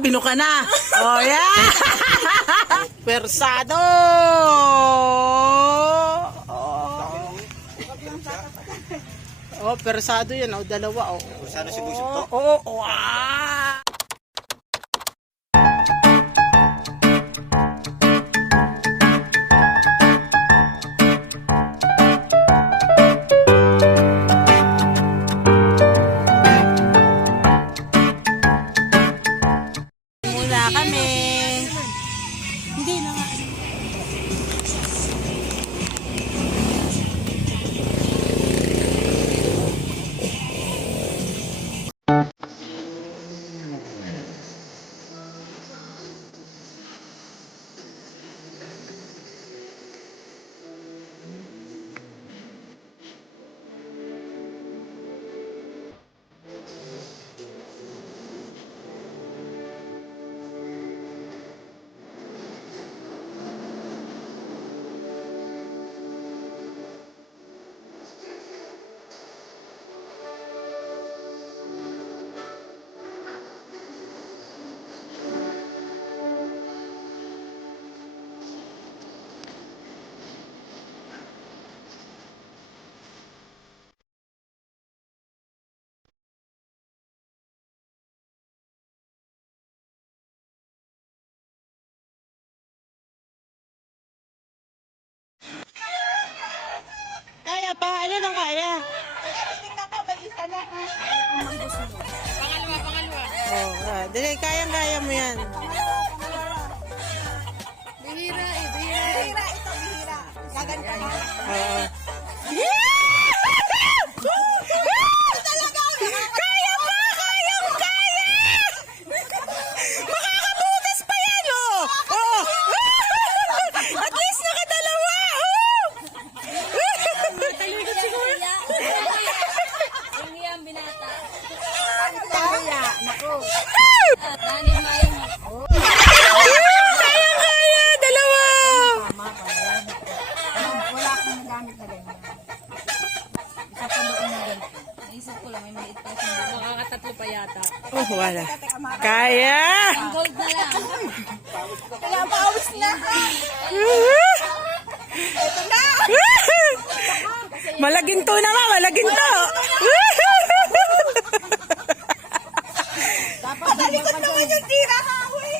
bino ka na. Oh, yeah. Persado. Oh, persado yan. Oh, dalawa. Oh. Persado si Busog to? Oo. Oh, ah. Mula kami. Hindi na nga. Kaya pa, ano nang kaya? Tingnan ka, balisa na. Pangalawa. Oh, dali, kayang-kaya mo yan. Bihira. Bihira ito, bihira. Gaganda na. Oo. Makakabutas pa yan, oh! Oh! At least nakadalawa, oh! Talikod siguro. Hindi ang binata. Kaya, naku. Dani May. Kaya, dalawa! Wala akong nagamit na ganyan. Isa pa doon na ganito. Naisip ko lang, may maliit pa siyang makakatatlo pa yata. Oh, wala. Kaya! Ang gold na lang. Kaya pawis na. Ito na. Malaginto naman, malaginto! Patalikod naman yung tira, hawi.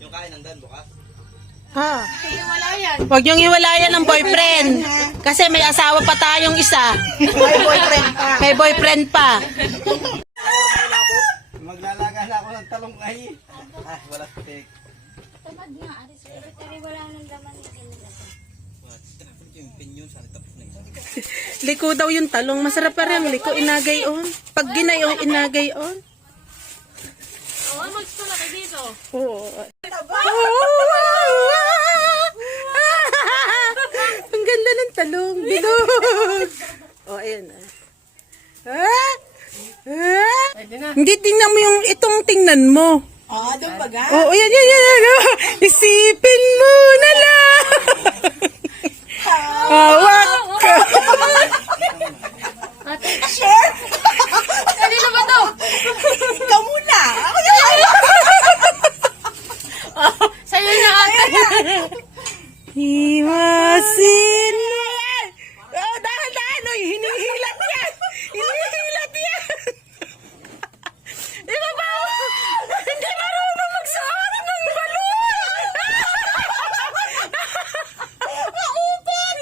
Yung kain ng dan bukas. Ha? Huwag niyong iwalayan ng boyfriend. Kasi may asawa pa tayong isa. May boyfriend pa. May boyfriend pa. Maglalaga na ako ng talong ay. Ah, wala pitik. Tamad nga, aris. Pero wala nang laman na kinilasa. Yung pinyon sa tapos na yun. Liko daw yung talong. Masarap pa rin. Liko inagay on. Pag ginayon, inagay on. Oo, mag-stop na kayo dito. Oo. Ang ganda ng talong. Bilog. Oh, ayun. Hindi, tingnan mo yung itong tingnan mo. Oh, doon ba ga? Oo, yan. Isipin mo na lang. Hawak ka. Sure? Kanino ba to? Ikaw muna. Ako na. Sa'yo niya ate. Hiwasin mo yan. Oh, dahan-dahan. Oh, hinihilat yan. Hinihilat yan. Di ba ba? Hindi marunong magsuot ng balon. Maupot.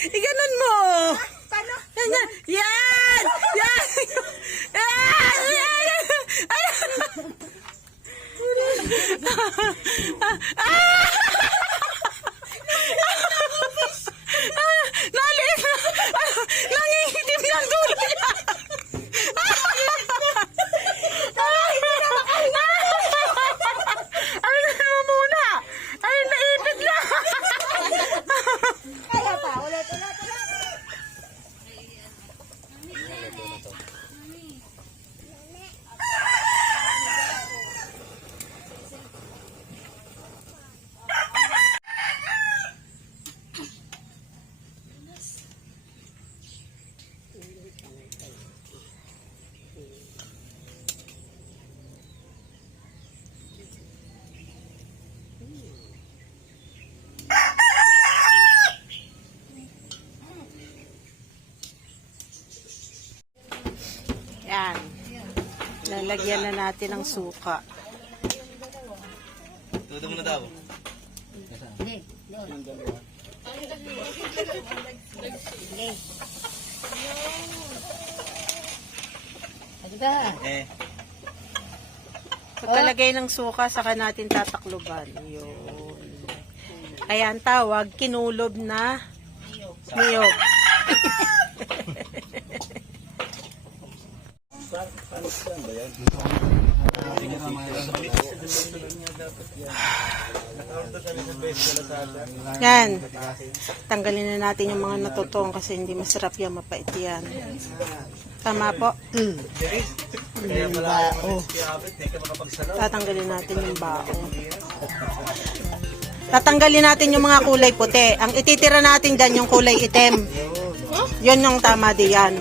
Iganon mo. Paano? Yan! Yan! Yan! Yan! Yan! Nalit! Nangingitim ng dulo niya! Ay, mo muna! Ay, naipit lang! Kaya pa, ulit. Yan. Lalagyan na natin ng suka. Todo mo na daw. Eh. Pagkalagay ng suka, saka natin tatakloban. Yun. Kaya ang tawag, kinulob na niyog. Yan. Tanggalin na natin yung mga natutong kasi hindi masarap yan, mapait yan. Tama po? Tatanggalin natin yung bao. Tatanggalin natin yung mga kulay puti. Ang ititira natin dyan yung kulay itim. Yun yung tama diyan.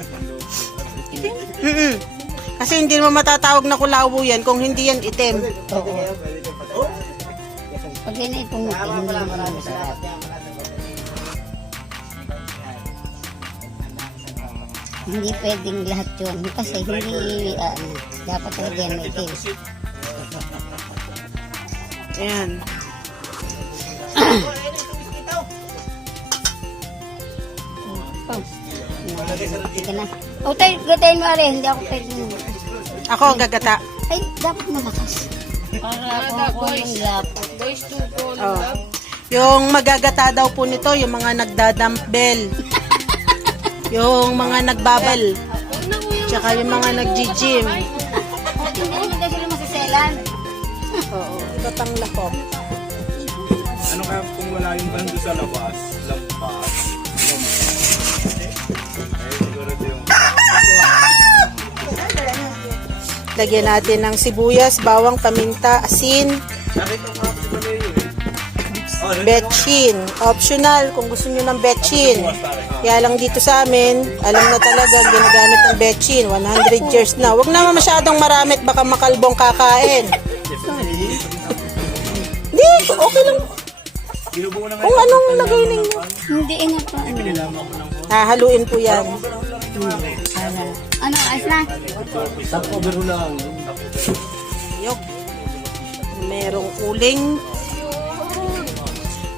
Kasi hindi mo matatawag na kulawo yan kung hindi yan itim. Pag yan ay pumuti, hindi naman masarap. Hindi pwedeng lahat yun. Kasi hindi, dapat talaga yan may itim. Ayan. Ito na. O tayo, gatayin mo rin. Hindi ako pwedeng. Ako ang gagata. Ay, dapat malakas. Para ako yung lapat. Oh. Yung magagata daw po nito, yung mga nagdadumbbell. Yung mga nagbabal. Tsaka yung mga nag-gym. Hindi naman daw sila masiselan. Oo. Ito pang lakop. Ano kaya kung wala yung bando sa labas? Lampas. Lagyan natin ng sibuyas, bawang, paminta, asin, betchin. Optional kung gusto nyo ng betchin. Kaya lang dito sa amin, alam na talaga ginagamit ng betchin. 100 years na. Huwag naman masyadong marami at baka makalbong kakain. Hindi, okay lang. Kung anong lagay ninyo. Hindi nga pa. Haluin po yan. Ano, ayos na? Yog. Merong uling.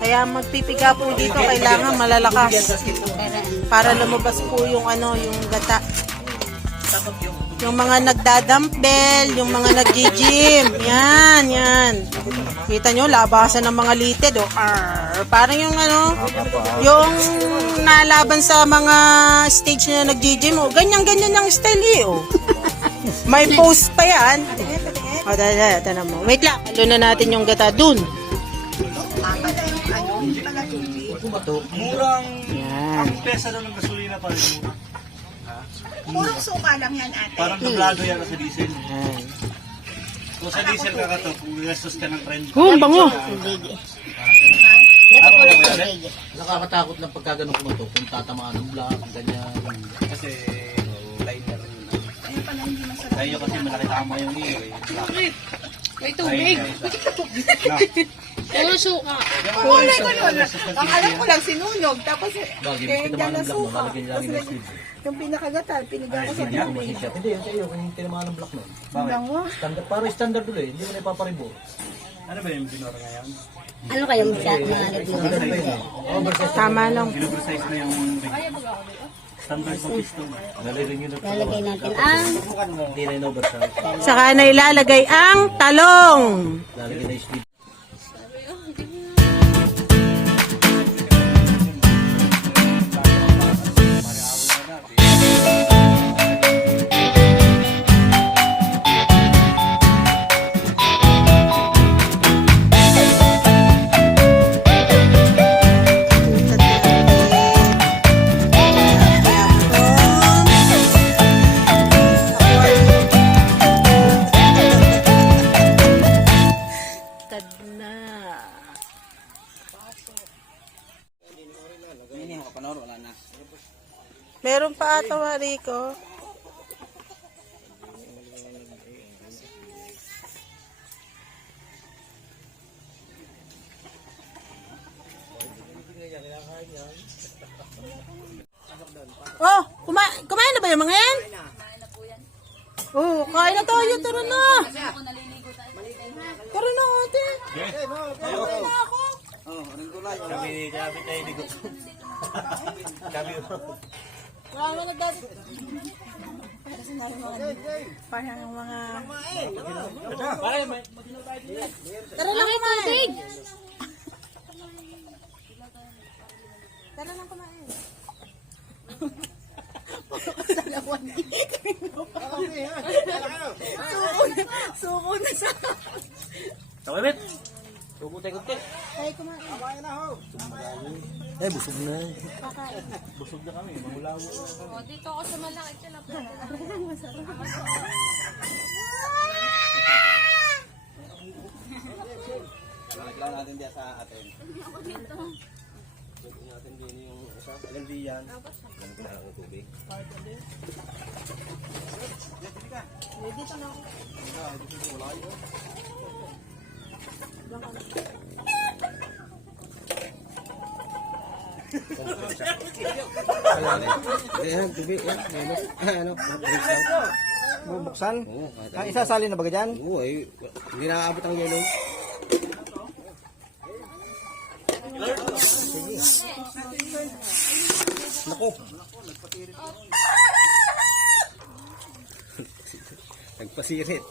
Kaya magpipiga po dito, kailangan malalakas. Para lumabas po yung ano, yung gata. Yung mga nagdadumbbell, yung mga nag-gym. Yan, yan. Kita nyo, labasan ng mga litid. Oh. Parang yung ano, yung nalaban sa mga stage na nag-gym. Oh. Ganyan-ganyan ang style eh. Oh. May post pa yan. O, tanong mo. Wait lang. Halo na natin yung gata dun. Murang Yan. ang pesa daw ng gasolina pa rin mura. Purong suka lang yan, ate. Parang tablado yan sa diesel. Yan. Kung sa diesel ka to, kung gastos ka ng 30. Oh, bango. Nakakatakot lang pagka ganun kumato, kung tatamaan ng block, ganyan. Kasi liner yun. Tayo kasi malaki tama yung iyo eh. May tubig. Puro suka. Kulay ko nun. Ang alam ko lang sinunog. Tapos, Bagay, kaya mas dyan tinamaan na ng block, suka. lalagyan niya Tapos, lang yung yung pinakagatal, piniga ko sa tubig. Hindi, yan sa iyo, kung tinamaan ng block nun. Bango. Standard, para standard ulit, hindi mo na ipaparibo. Ano ba yung binora ngayon? Ano kayo mga nagluto? Oversize. Tama lang. Precise na yung Standard ng piston. Nalirin nyo na ito. Lalagay natin ang Hindi na in-oversize. Saka na ilalagay ang talong. Lalagyan na yung speed. Tad na. Meron pa ata Rico. Oh, kumain na ba yung mga yan? Oh, kain na tayo. Tara na. Tara na, ate. Tara na ako. Kami tayo di ko. Kami Wala na dati. Parang yung mga... Tara na kumain. Tara na kumain. Suko na sa... Tawimit! Tugot-tugot. Ay, kumain. Eh, busog na. Busog na kami. Mahulaw. Dito ako sa malaki ka na po. Naglaan natin diya sa atin. Natin din yung isa. Alam din yan. Alam ko na lang ang tubig. Dito na ako. Ayan, tubig. Ano? Bubuksan? Ang isa sali na ba dyan? Oo, ay. Hindi nakaabot ang yelo. Nako. Nagpasirit.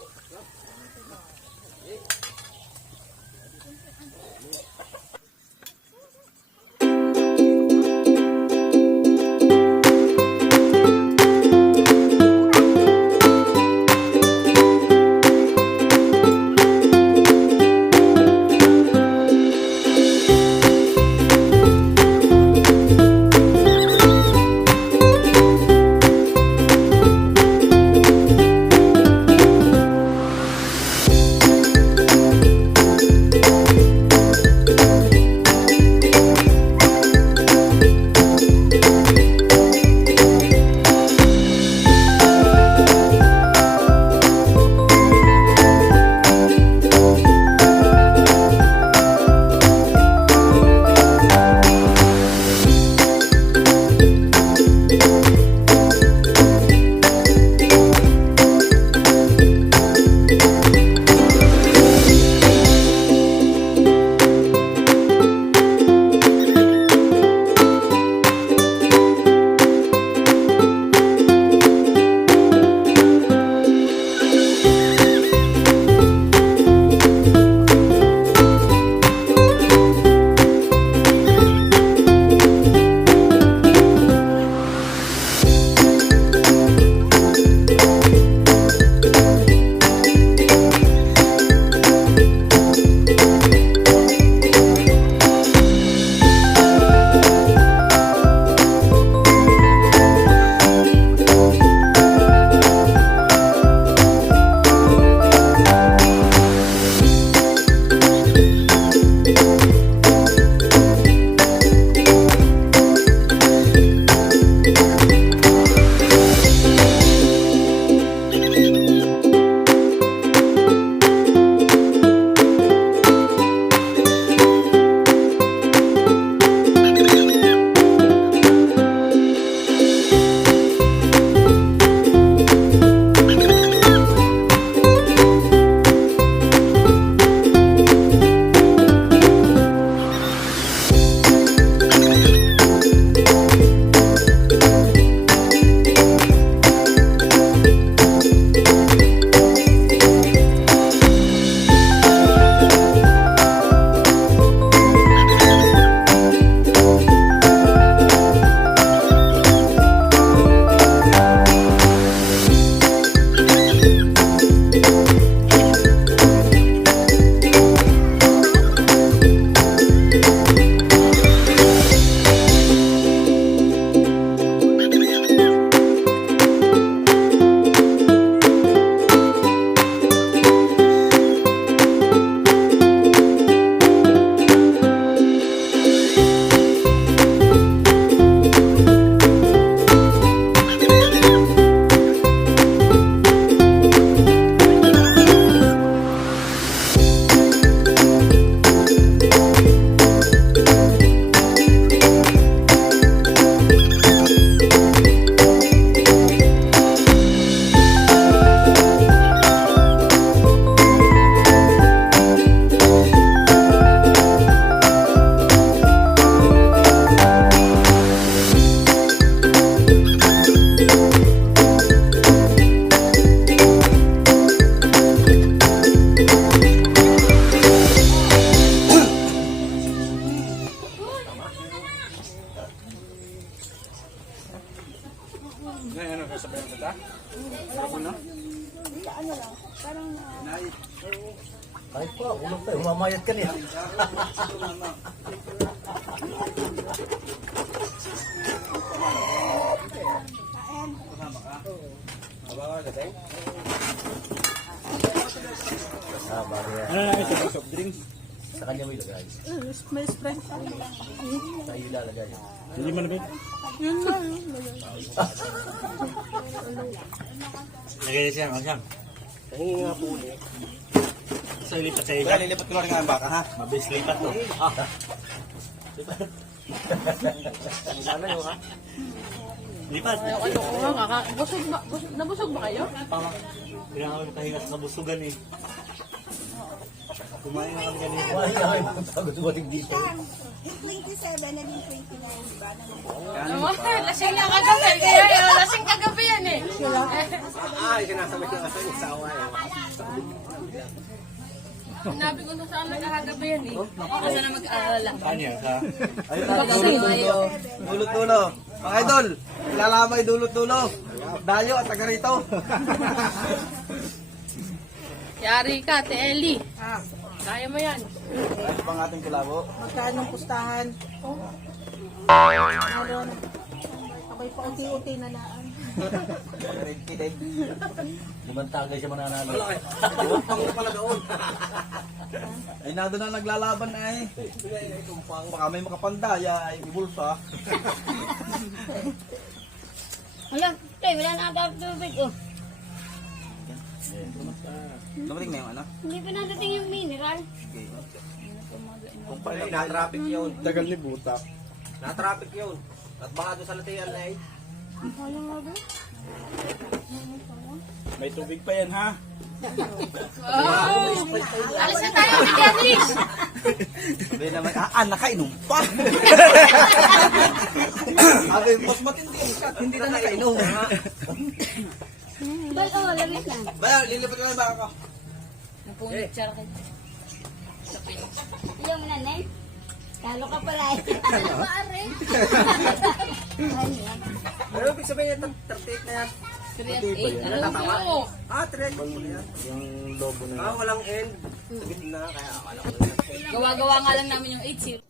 Ano, kasabay mo ta? Kahit pa, ulog tayo, umamayat ka niya. Ah, bagay yan. Ano na ito, soft drinks? Sa kanya mo ilagay. May Sprite. Sa iyo ilalagay. Hindi mo na ba? Yun na. Lagay siya, ang siyang. Ay, nga po ulit. Sa lipat sa Kaya lilipat ko lang nga ang baka, ha? Mabilis lipat to. Sana yun, ha? Lipat. Nabusog ba kayo? Kailangan kami makahingas sa busugan eh. Kumain na kami kanina. Kumain na kayo, pagod dumating dito. 27, naging 29, di ba? Lasing na kagabi. Kaya lasing kagabi yan eh. Ay, sinasabay ko nga sa isawa, eh. Sinabi ko na saan nagkakagabi yan eh. Kasi na mag-aalala. Kanya sa... Dulot-dulo. Mga idol, lalamay dulot-dulo. Dayo at taga rito. Yari ka, Ate Ellie. Kaya mo yan. Ano pang ating kulabo? Magkano ang pustahan? Meron. Ako'y pauti-uti na naan. Kinig. Limang tagay siya mananalo. Pang pala doon. Ay, nado na naglalaban ay. Baka may makapandaya ay ibulsa. Wala, tayo, wala na ata tubig, oh. Dumating na yung ano? Hindi pa nadating yung mineral. Kung pala na-traffic yun. Tagal ni Buta. Na-traffic yun. At baka doon sa latiyan na eh. May tubig pa yan, ha? Alis na tayo, Ate Beatrice. Sabi naman, nakainom pa. Sabi, mas matindi yung shot, hindi na nakainom. Bal, oh, lamit lang. Bayaw, lilipat ka na ba ako? Napunit siya rin. Ayaw mo na, Nay. Talo ka pala eh. Ano yan? Pero ibig sabihin, 38 na yan. 3 at 8. Alam mo. 38 na yan. Yung logo na yan. Walang end. Bit na, kaya akala ko na. Gawa-gawa nga lang namin yung 8-0.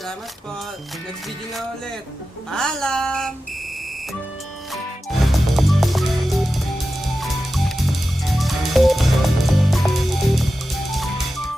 Salamat po. Next video na ulit. Paalam!